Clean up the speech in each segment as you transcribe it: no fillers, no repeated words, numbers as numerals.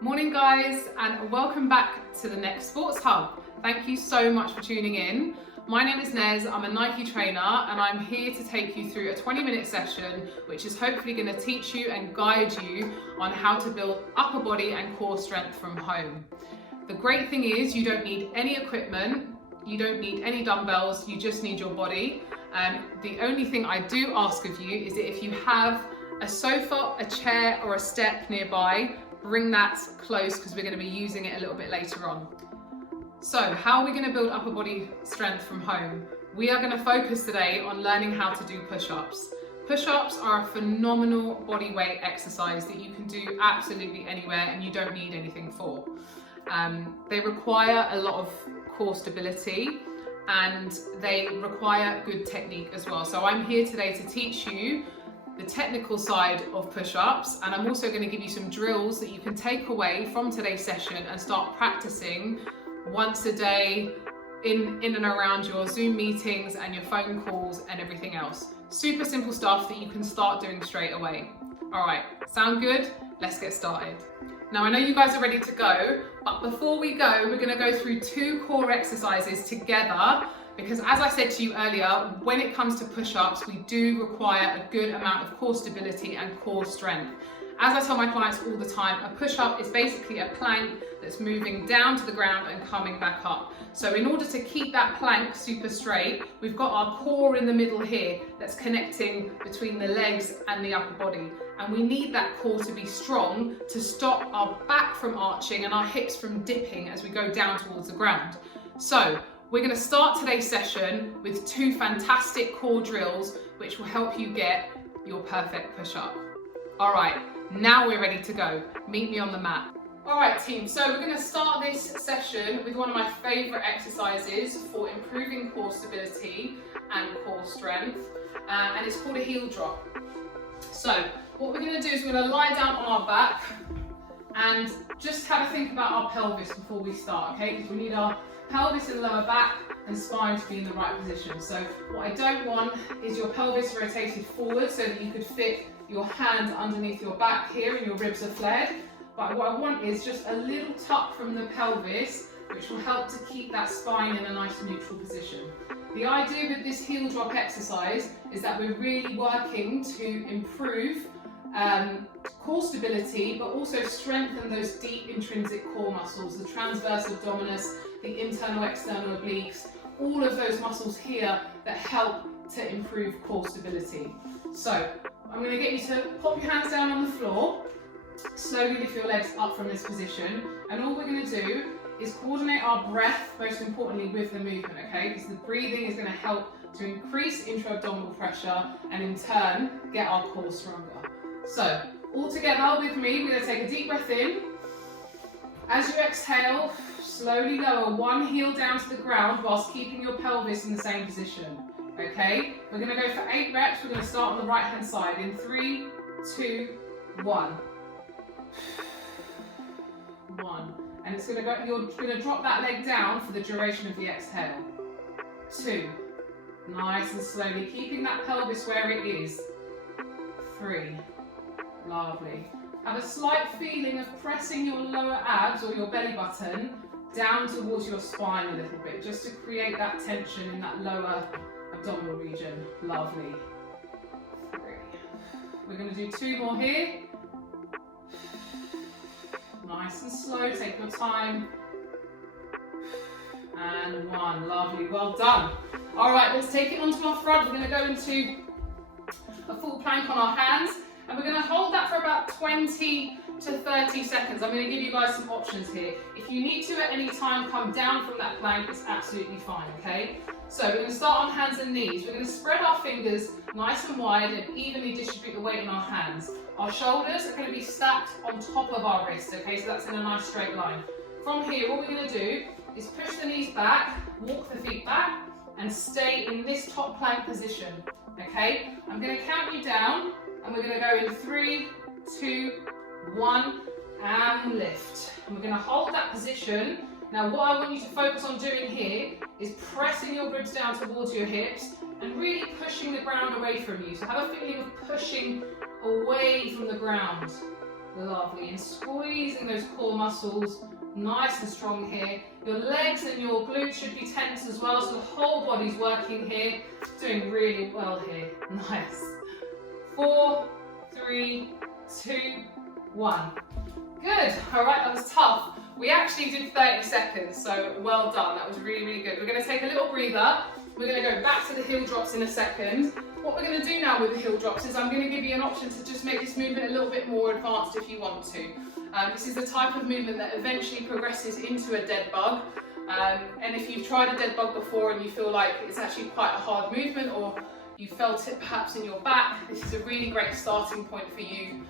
Morning guys, and welcome back to the Next Sports Hub. Thank you so much for tuning in. My name is Nez, I'm a Nike trainer and I'm here to take you through a 20-minute session which is hopefully going to teach you and guide you on how to build upper body and core strength from home. The great thing is you don't need any equipment, you don't need any dumbbells, you just need your body. The only thing I do ask of you is that if you have a sofa, a chair or a step nearby, bring that close because we're going to be using it a little bit later on. So how are we going to build upper body strength from home? We are going to focus today on learning how to do push-ups. Push-ups are a phenomenal body weight exercise that you can do absolutely anywhere and you don't need anything for. They require a lot of core stability and they require good technique as well. So I'm here today to teach you the technical side of push-ups, and I'm also going to give you some drills that you can take away from today's session and start practicing once a day in and around your Zoom meetings and your phone calls and everything else. Super simple stuff that you can start doing straight away. All right, sound good? Let's get started. Now I know you guys are ready to go, but before we go, we're going to go through 2 core exercises together. Because as I said to you earlier, when it comes to push-ups, we do require a good amount of core stability and core strength. As I tell my clients all the time, a push-up is basically a plank that's moving down to the ground and coming back up. So in order to keep that plank super straight, we've got our core in the middle here that's connecting between the legs and the upper body. And we need that core to be strong to stop our back from arching and our hips from dipping as we go down towards the ground. So we're going to start today's session with 2 fantastic core drills which will help you get your perfect push-up. All right, now we're ready to go. Meet me on the mat. All right team, so we're going to start this session with one of my favourite exercises for improving core stability and core strength, and it's called a heel drop. So what we're going to do is we're going to lie down on our back and just have a think about our pelvis before we start, okay? Because we need our pelvis and lower back and spine to be in the right position. So what I don't want is your pelvis rotated forward so that you could fit your hand underneath your back here and your ribs are flared. But what I want is just a little tuck from the pelvis, which will help to keep that spine in a nice neutral position. The idea with this heel drop exercise is that we're really working to improve core stability, but also strengthen those deep intrinsic core muscles, the transverse abdominis, the internal external obliques, all of those muscles here that help to improve core stability. So I'm going to get you to pop your hands down on the floor, slowly lift your legs up from this position, and all we're going to do is coordinate our breath, most importantly with the movement, okay? Because the breathing is going to help to increase intra-abdominal pressure and in turn get our core stronger. So all together with me, we're going to take a deep breath in. As you exhale, slowly lower one heel down to the ground whilst keeping your pelvis in the same position. Okay, we're going to go for 8 reps. We're going to start on the right hand side in 3, 2, 1. 1. And it's going to go, you're going to drop that leg down for the duration of the exhale. 2. Nice and slowly, keeping that pelvis where it is. 3. Lovely. Have a slight feeling of pressing your lower abs or your belly button down towards your spine a little bit, just to create that tension in that lower abdominal region. Lovely. 3. We're going to do 2 more here. Nice and slow, take your time. And 1. Lovely, well done. All right, let's take it onto our front. We're going to go into a full plank on our hands. And we're going to hold that for about 20 to 30 seconds. I'm going to give you guys some options here. If you need to at any time come down from that plank, it's absolutely fine, okay? So we're going to start on hands and knees. We're going to spread our fingers nice and wide and evenly distribute the weight in our hands. Our shoulders are going to be stacked on top of our wrists, okay? So that's in a nice straight line. From here, what we're going to do is push the knees back, walk the feet back, and stay in this top plank position, okay? I'm going to count you down. And we're going to go in 3, 2, 1, and lift. And we're going to hold that position. Now what I want you to focus on doing here is pressing your ribs down towards your hips and really pushing the ground away from you. So have a feeling of pushing away from the ground. Lovely, and squeezing those core muscles, nice and strong here. Your legs and your glutes should be tense as well, so the whole body's working here. Doing really well here, nice. 4, 3, 2, 1. Good, all right, that was tough. We actually did 30 seconds, so well done. That was really, really good. We're gonna take a little breather. We're gonna go back to the heel drops in a second. What we're gonna do now with the heel drops is I'm gonna give you an option to just make this movement a little bit more advanced if you want to. This is the type of movement that eventually progresses into a dead bug. And if you've tried a dead bug before and you feel like it's actually quite a hard movement, or you felt it perhaps in your back, this is a really great starting point for you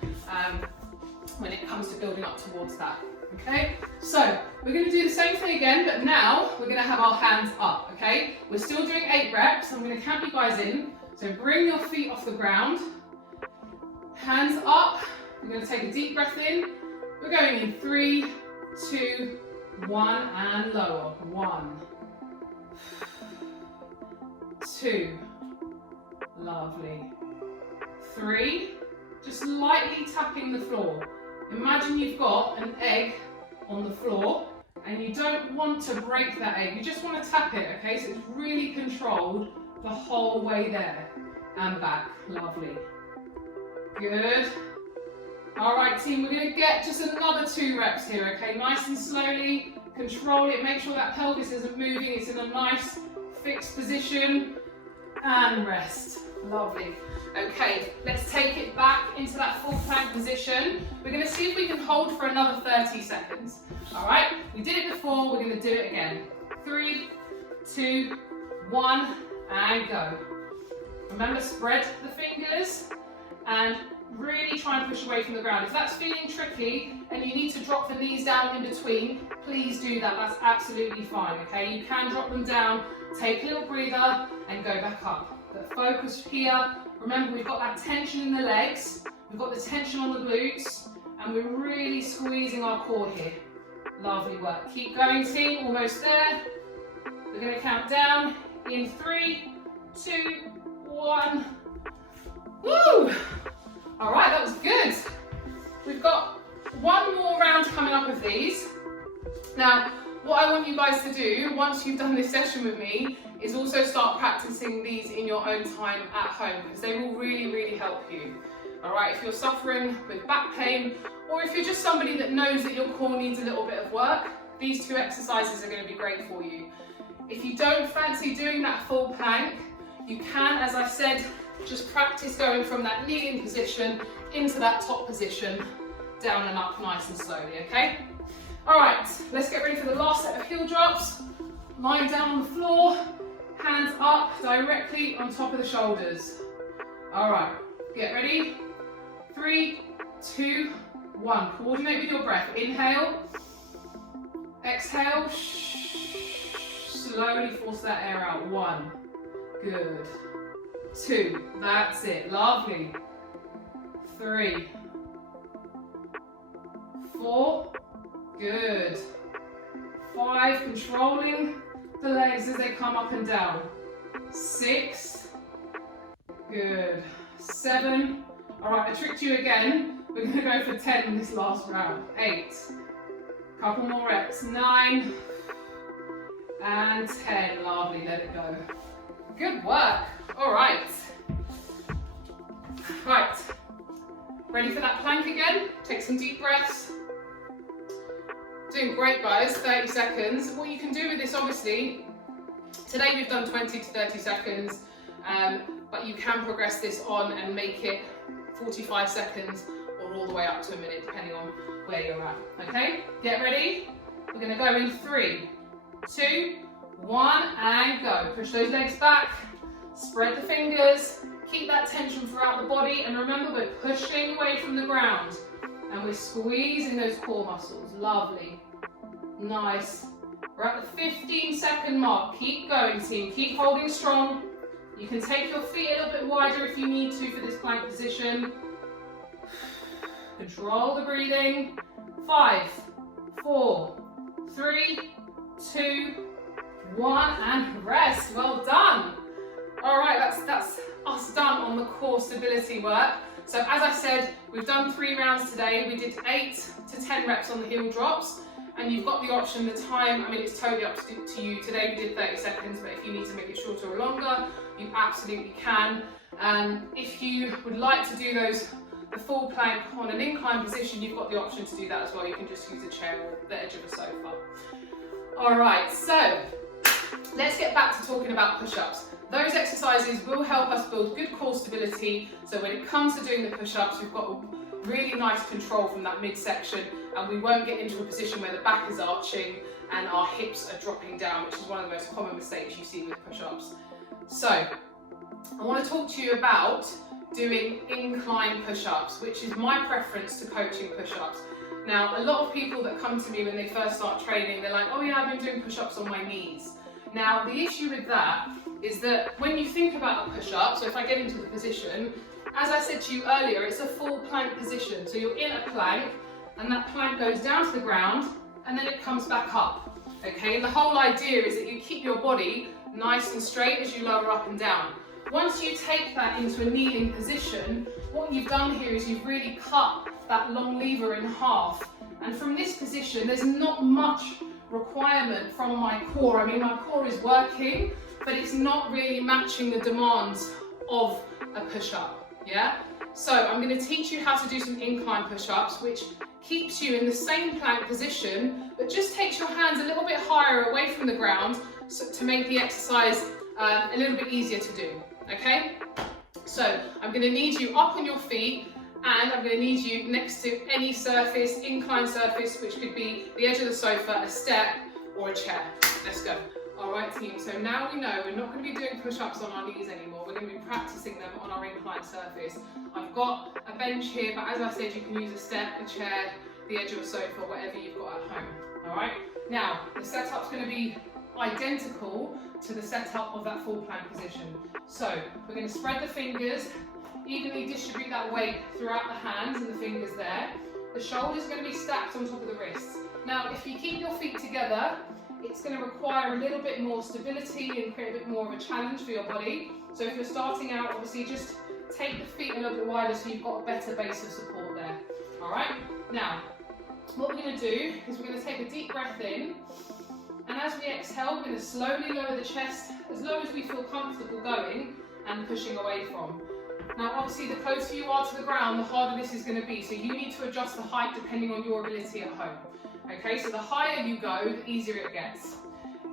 when it comes to building up towards that. Okay, so we're going to do the same thing again, but now we're going to have our hands up. Okay, we're still doing 8 reps. I'm going to count you guys in. So bring your feet off the ground, hands up. We're going to take a deep breath in. We're going in 3, 2, 1, and lower. 1, 2, lovely. 3, just lightly tapping the floor. Imagine you've got an egg on the floor and you don't want to break that egg, you just want to tap it, okay? So it's really controlled the whole way there and back. Lovely. Good. All right, team, we're going to get just another 2 reps here, okay? Nice and slowly, control it, make sure that pelvis isn't moving, it's in a nice fixed position, and rest. Lovely. Okay, let's take it back into that full plank position. We're going to see if we can hold for another 30 seconds. All right, we did it before, we're going to do it again. 3, 2, 1, and go. Remember, spread the fingers and really try and push away from the ground. If that's feeling tricky and you need to drop the knees down in between, please do that. That's absolutely fine, okay? You can drop them down, take a little breather, and go back up. But focus here. Remember, we've got that tension in the legs, we've got the tension on the glutes, and we're really squeezing our core here. Lovely work. Keep going, team, almost there. We're going to count down in 3, 2, 1. Woo! All right, that was good. We've got one more round coming up of these. Now, what I want you guys to do, once you've done this session with me, is also start practicing these in your own time at home, because they will really, really help you. All right, if you're suffering with back pain, or if you're just somebody that knows that your core needs a little bit of work, these 2 exercises are going to be great for you. If you don't fancy doing that full plank, you can, as I said, just practice going from that kneeling position into that top position, down and up nice and slowly, okay? All right, let's get ready for the last set of heel drops. Lying down on the floor, hands up directly on top of the shoulders. All right, get ready. 3, 2, 1. Coordinate with your breath. Inhale, exhale, slowly force that air out. 1, good. 2, that's it, lovely. 3, 4, good. 5, controlling the legs as they come up and down. 6, good. 7, all right, I tricked you again. We're going to go for 10 in this last round. 8, couple more reps. 9, and 10, lovely, let it go. Good work. All right. Right, ready for that plank again? Take some deep breaths. Doing great, guys, 30 seconds. What you can do with this, obviously, today we've done 20 to 30 seconds, but you can progress this on and make it 45 seconds or all the way up to a minute, depending on where you're at, okay? Get ready. We're gonna go in 3, 2, 1, and go. Push those legs back, spread the fingers, keep that tension throughout the body, and remember, we're pushing away from the ground. And we're squeezing those core muscles. Lovely. Nice. We're at the 15-second mark. Keep going, team. Keep holding strong. You can take your feet a little bit wider if you need to for this plank position. Control the breathing. 5, 4, 3, 2, 1, and rest. Well done. All right, that's us done on the core stability work. So as I said, we've done 3 rounds today. We did 8 to 10 reps on the heel drops, and you've got the option, the time, I mean, it's totally up to you. Today we did 30 seconds, but if you need to make it shorter or longer, you absolutely can. If you would like to do the full plank on an incline position, you've got the option to do that as well. You can just use a chair or the edge of a sofa. All right, so let's get back to talking about push-ups. Those exercises will help us build good core stability. So when it comes to doing the push-ups, we've got really nice control from that midsection, and we won't get into a position where the back is arching and our hips are dropping down, which is one of the most common mistakes you see with push-ups. So I want to talk to you about doing incline push-ups, which is my preference to coaching push-ups. Now, a lot of people that come to me when they first start training, they're like, oh yeah, I've been doing push-ups on my knees. Now, the issue with that is that when you think about a push-up, so if I get into the position, as I said to you earlier, it's a full plank position. So you're in a plank, and that plank goes down to the ground, and then it comes back up. Okay, and the whole idea is that you keep your body nice and straight as you lower up and down. Once you take that into a kneeling position, what you've done here is you've really cut that long lever in half. And from this position, there's not much requirement from my core. I mean, my core is working, but it's not really matching the demands of a push-up, yeah? So I'm going to teach you how to do some incline push-ups, which keeps you in the same plank position, but just takes your hands a little bit higher away from the ground to make the exercise a little bit easier to do, okay? So I'm going to need you up on your feet, and I'm going to need you next to any surface, incline surface, which could be the edge of the sofa, a step, or a chair. Let's go. All right, team, so now we know we're not going to be doing push-ups on our knees anymore. We're going to be practicing them on our incline surface. I've got a bench here, but as I said, you can use a step, a chair, the edge of a sofa, whatever you've got at home. All right, now the setup's going to be identical to the setup of that full plank position. So we're going to spread the fingers, evenly distribute that weight throughout the hands and the fingers there. The shoulders are going to be stacked on top of the wrists. Now, if you keep your feet together, it's going to require a little bit more stability and create a bit more of a challenge for your body. So if you're starting out, obviously just take the feet a little bit wider so you've got a better base of support there. All right, now what we're going to do is we're going to take a deep breath in, and as we exhale, we're going to slowly lower the chest as low as we feel comfortable going and pushing away from. Now obviously the closer you are to the ground, the harder this is going to be, so you need to adjust the height depending on your ability at home. Okay, so the higher you go, the easier it gets.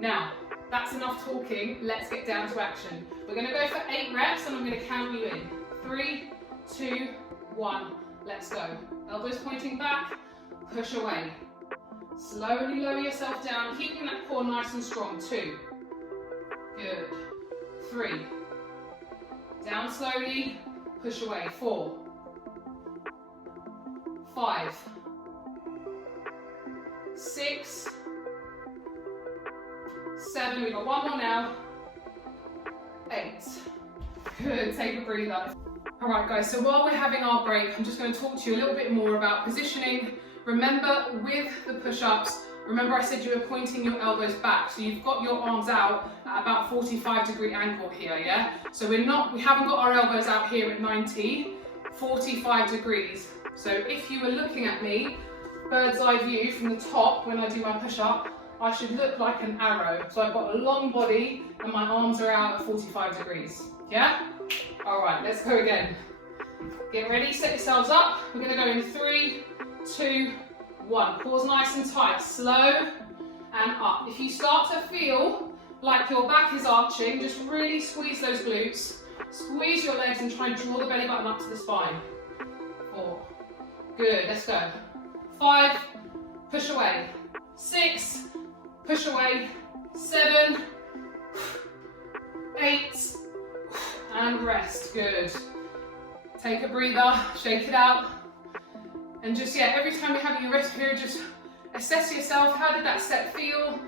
Now, that's enough talking, let's get down to action. We're going to go for 8 reps and I'm going to count you in. 3, 2, 1, let's go. Elbows pointing back, push away. Slowly lower yourself down, keeping that core nice and strong. 2, good. 3, down slowly, push away. 4, 5, 6, 7, we've got 1 more now, 8, good, take a breather. All right guys, so while we're having our break, I'm just going to talk to you a little bit more about positioning. Remember with the push-ups, remember I said you were pointing your elbows back, so you've got your arms out at about 45-degree angle here, yeah? So we haven't got our elbows out here at 90, 45 degrees. So if you were looking at me, bird's eye view from the top when I do my push-up, I should look like an arrow. So I've got a long body and my arms are out at 45 degrees, yeah? All right, let's go again. Get ready, set yourselves up. We're gonna go in 3, 2, 1. Pause nice and tight, slow and up. If you start to feel like your back is arching, just really squeeze those glutes, squeeze your legs and try and draw the belly button up to the spine. 4, good, let's go. 5, push away. 6, push away. 7, 8, and rest, good. Take a breather, shake it out. And just, yeah, every time you have your rest period, just assess yourself. How did that set feel?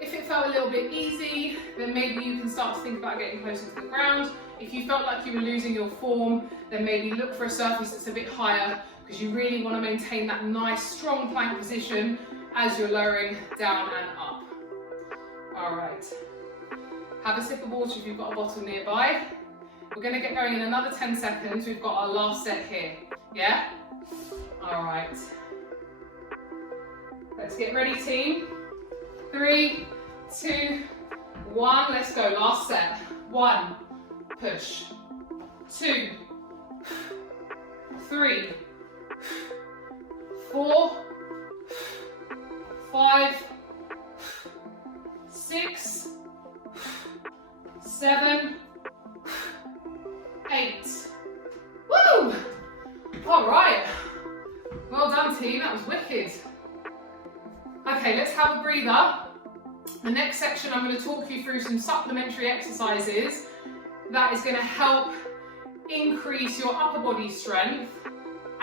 If it felt a little bit easy, then maybe you can start to think about getting closer to the ground. If you felt like you were losing your form, then maybe look for a surface that's a bit higher, because you really want to maintain that nice, strong plank position as you're lowering down and up. All right. Have a sip of water if you've got a bottle nearby. We're going to get going in another 10 seconds. We've got our last set here. Yeah? All right. Let's get ready, team. 3, 2, 1. Let's go. Last set. 1. Push. 2. 3. 4. 5. 6. 7. 8. Woo! All right. Well done, team. That was wicked. Okay, let's have a breather. The next section, I'm going to talk you through some supplementary exercises that is going to help increase your upper body strength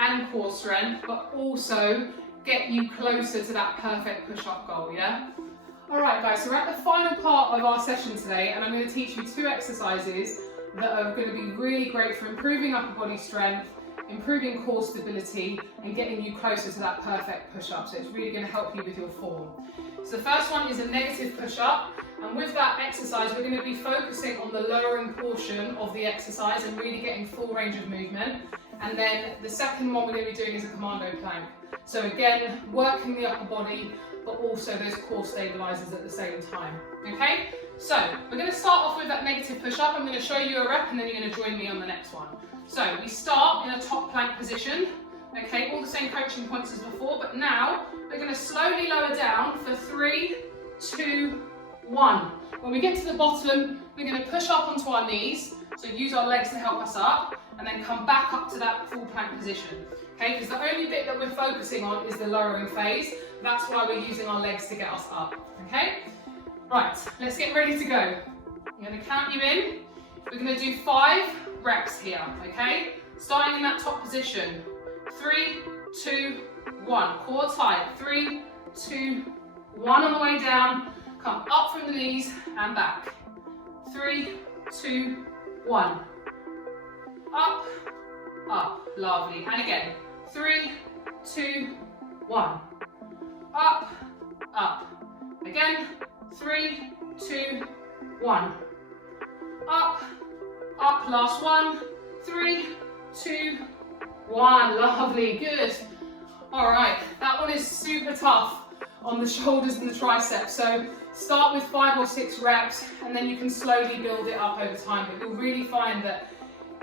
and core strength, but also get you closer to that perfect push-up goal, yeah? All right, guys, so we're at the final part of our session today, and I'm going to teach you 2 exercises that are going to be really great for improving upper body strength, improving core stability, and getting you closer to that perfect push-up. So it's really going to help you with your form. So the first one is a negative push-up, and with that exercise we're going to be focusing on the lowering portion of the exercise and really getting full range of movement. And then the second one we're going to be doing is a commando plank. So again, working the upper body, but also those core stabilizers at the same time. Okay? So we're going to start off with that negative push-up. I'm going to show you a rep and then you're going to join me on the next one. So we start in a top plank position. Okay, all the same coaching points as before, but now we're going to slowly lower down for 3, 2, 1. When we get to the bottom, we're going to push up onto our knees, so use our legs to help us up, and then come back up to that full plank position. Okay, because the only bit that we're focusing on is the lowering phase. That's why we're using our legs to get us up. Okay? Right, let's get ready to go. I'm going to count you in. We're going to do 5 reps here, okay? Starting in that top position. 3, 2, 1. Core tight. 3, 2, 1 on the way down. Come up from the knees and back. 3, 2, 1. Up, up. Lovely. And again. 3, 2, 1. Up, up. Again. 3, 2, 1. Up, up. Last one. 3, 2, 1. Lovely. Good. All right. That one is super tough on the shoulders and the triceps. So start with 5 or 6 reps, and then you can slowly build it up over time. But you'll really find that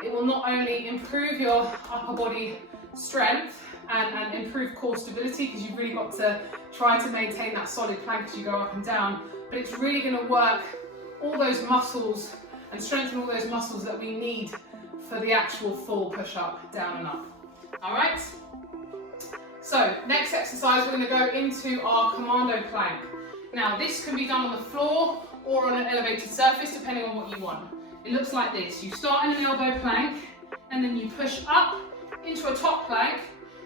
it will not only improve your upper body strength and improve core stability, because you've really got to try to maintain that solid plank as you go up and down, but it's really going to work all those muscles and strengthen all those muscles that we need for the actual full push-up, down and up. All right? So, next exercise, we're going to go into our Commando Plank. Now, this can be done on the floor or on an elevated surface, depending on what you want. It looks like this. You start in an elbow plank, and then you push up into a top plank,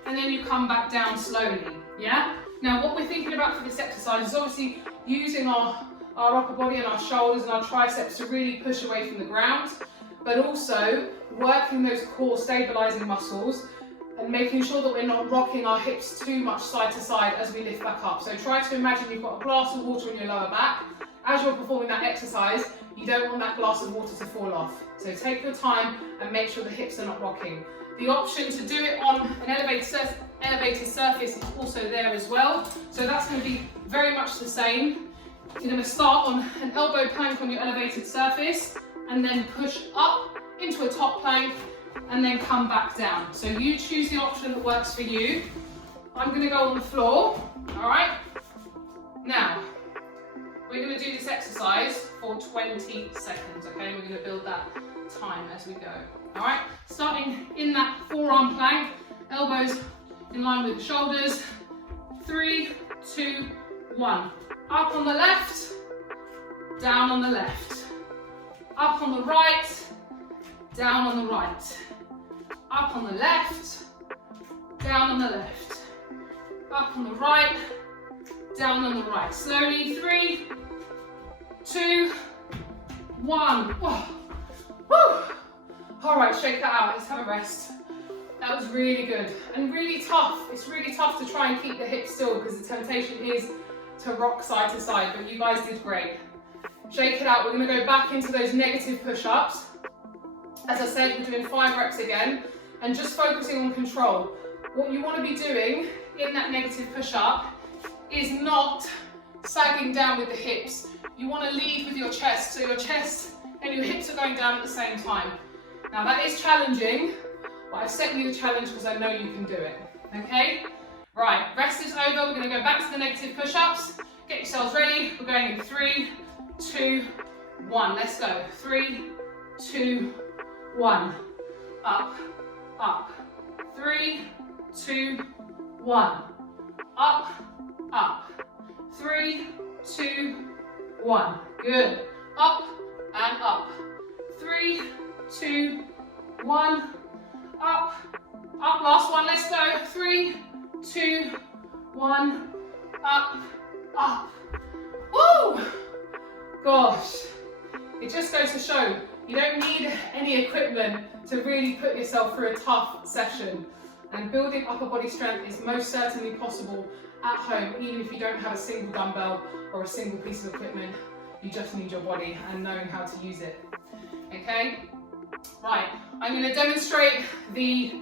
and then you come back down slowly, yeah? Now, what we're thinking about for this exercise is obviously using our upper body and our shoulders and our triceps to really push away from the ground, but also working those core stabilizing muscles and making sure that we're not rocking our hips too much side to side as we lift back up. So try to imagine you've got a glass of water in your lower back. As you're performing that exercise, you don't want that glass of water to fall off. So take your time and make sure the hips are not rocking. The option to do it on an elevated surface is also there as well. So that's going to be very much the same. You're going to start on an elbow plank on your elevated surface, and then push up into a top plank, and then come back down. So you choose the option that works for you. I'm going to go on the floor, all right? Now, we're going to do this exercise for 20 seconds, okay? We're going to build that time as we go, all right? Starting in that forearm plank, elbows in line with the shoulders. 3, 2, 1. Up on the left, down on the left. Up on the right, down on the right. Up on the left, down on the left. Up on the right, down on the right. Slowly, 3, 2, 1. Oh. Woo. All right, shake that out. Let's have a rest. That was really good and really tough. It's really tough to try and keep the hips still because the temptation is to rock side to side, but you guys did great. Shake it out. We're going to go back into those negative push-ups. As I said, we're doing 5 reps again and just focusing on control. What you want to be doing in that negative push-up is not sagging down with the hips. You want to lead with your chest, so your chest and your hips are going down at the same time. Now that is challenging, but I've set you the challenge because I know you can do it, okay? Right, rest is over, we're going to go back to the negative push-ups. Get yourselves ready, we're going in 3, 2, 1, let's go. 3, 2, 1, up, up. 3, 2, 1, up, up. 3, 2, 1, good. Up and up. 3, 2, 1, up, up. Last one, let's go. 3, 2, 1, up, up. Woo! Gosh, it just goes to show you don't need any equipment to really put yourself through a tough session. And building upper body strength is most certainly possible at home, even if you don't have a single dumbbell or a single piece of equipment. You just need your body and knowing how to use it. Okay? Right, I'm going to demonstrate the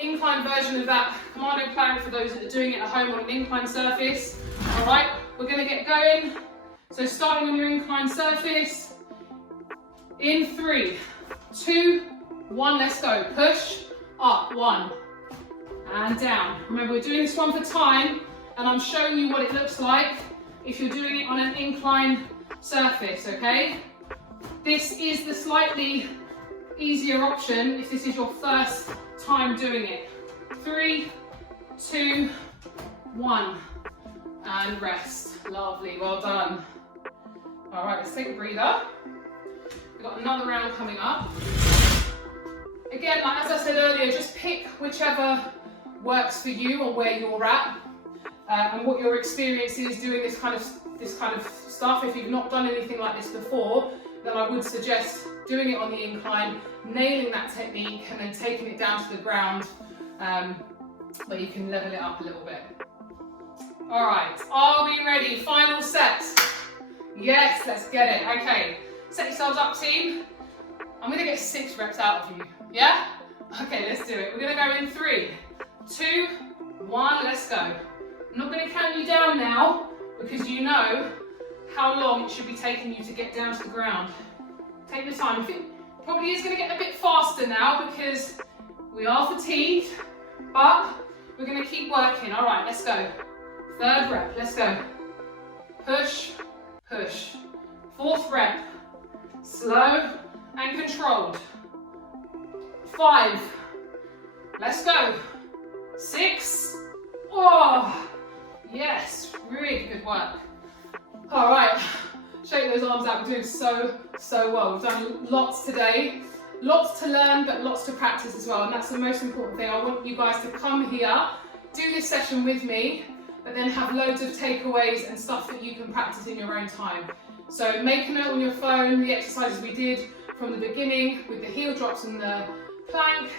incline version of that Commando Plank for those that are doing it at home on an incline surface. Alright, we're going to get going. So starting on your incline surface, in 3, 2, 1, let's go. Push, up, 1, and down. Remember, we're doing this one for time, and I'm showing you what it looks like if you're doing it on an incline surface, okay? This is the slightly easier option if this is your first time doing it. 3, 2, 1, and rest. Lovely, well done. All right, let's take a breather. We've got another round coming up. Again, like as I said earlier, just pick whichever works for you or where you're at, and what your experience is doing this kind of stuff. If you've not done anything like this before, then I would suggest doing it on the incline, nailing that technique, and then taking it down to the ground, where you can level it up a little bit. All right, are we ready? Final set. Yes, let's get it. Okay, set yourselves up, team. I'm gonna get 6 reps out of you, yeah? Okay, let's do it. We're gonna go in 3, 2, 1, let's go. I'm not gonna count you down now because you know how long it should be taking you to get down to the ground. Take your time. It probably is gonna get a bit faster now because we are fatigued, but we're gonna keep working. All right, let's go. 3rd rep, let's go. Push, push. 4th rep, slow and controlled. 5, let's go. 6, oh, yes, really good work. All right, shake those arms out. We're doing so well. We've done lots today, lots to learn, but lots to practice as well. And that's the most important thing. I want you guys to come here, do this session with me, but then have loads of takeaways and stuff that you can practice in your own time. So make a note on your phone, the exercises we did from the beginning with the heel drops and the plank,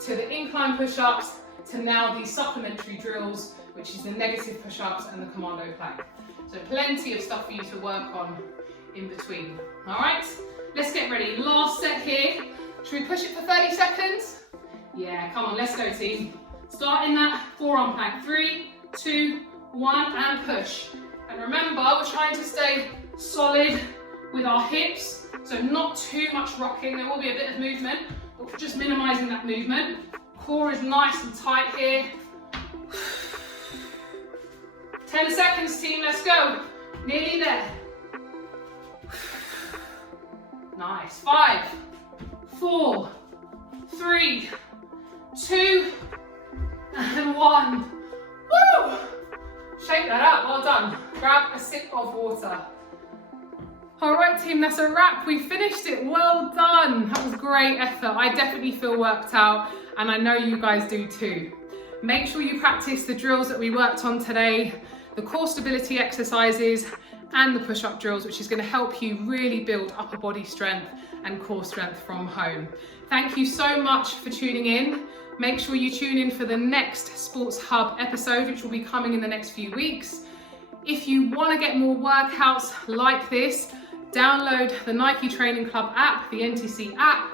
to the incline push-ups, to now these supplementary drills, which is the negative push-ups and the Commando Plank. So plenty of stuff for you to work on in between. All right, let's get ready. Last set here. Should we push it for 30 seconds? Yeah, come on, let's go, team. Start in that forearm plank. 3, 2, 1, and push. And remember, we're trying to stay solid with our hips, so not too much rocking. There will be a bit of movement, but just minimizing that movement. Core is nice and tight here. 10 seconds, team, let's go. Nearly there. Nice. 5, 4, 3, 2, and 1. Woo! Shake that out, well done. Grab a sip of water. All right, team, that's a wrap. We finished it, well done. That was great effort. I definitely feel worked out, and I know you guys do too. Make sure you practice the drills that we worked on today, the core stability exercises, and the push-up drills, which is going to help you really build upper body strength and core strength from home. Thank you so much for tuning in. Make sure you tune in for the next Sports Hub episode, which will be coming in the next few weeks. If you want to get more workouts like this, download the Nike Training Club app, the NTC app,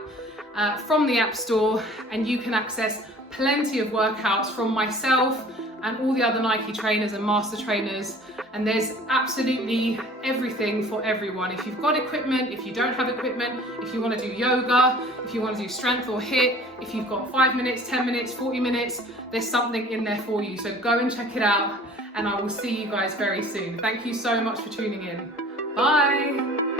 from the App Store, and you can access plenty of workouts from myself and all the other Nike trainers and master trainers. And there's absolutely everything for everyone. If you've got equipment, if you don't have equipment, if you want to do yoga, if you want to do strength or HIIT, if you've got 5 minutes, 10 minutes, 40 minutes, there's something in there for you. So go and check it out, and I will see you guys very soon. Thank you so much for tuning in. Bye.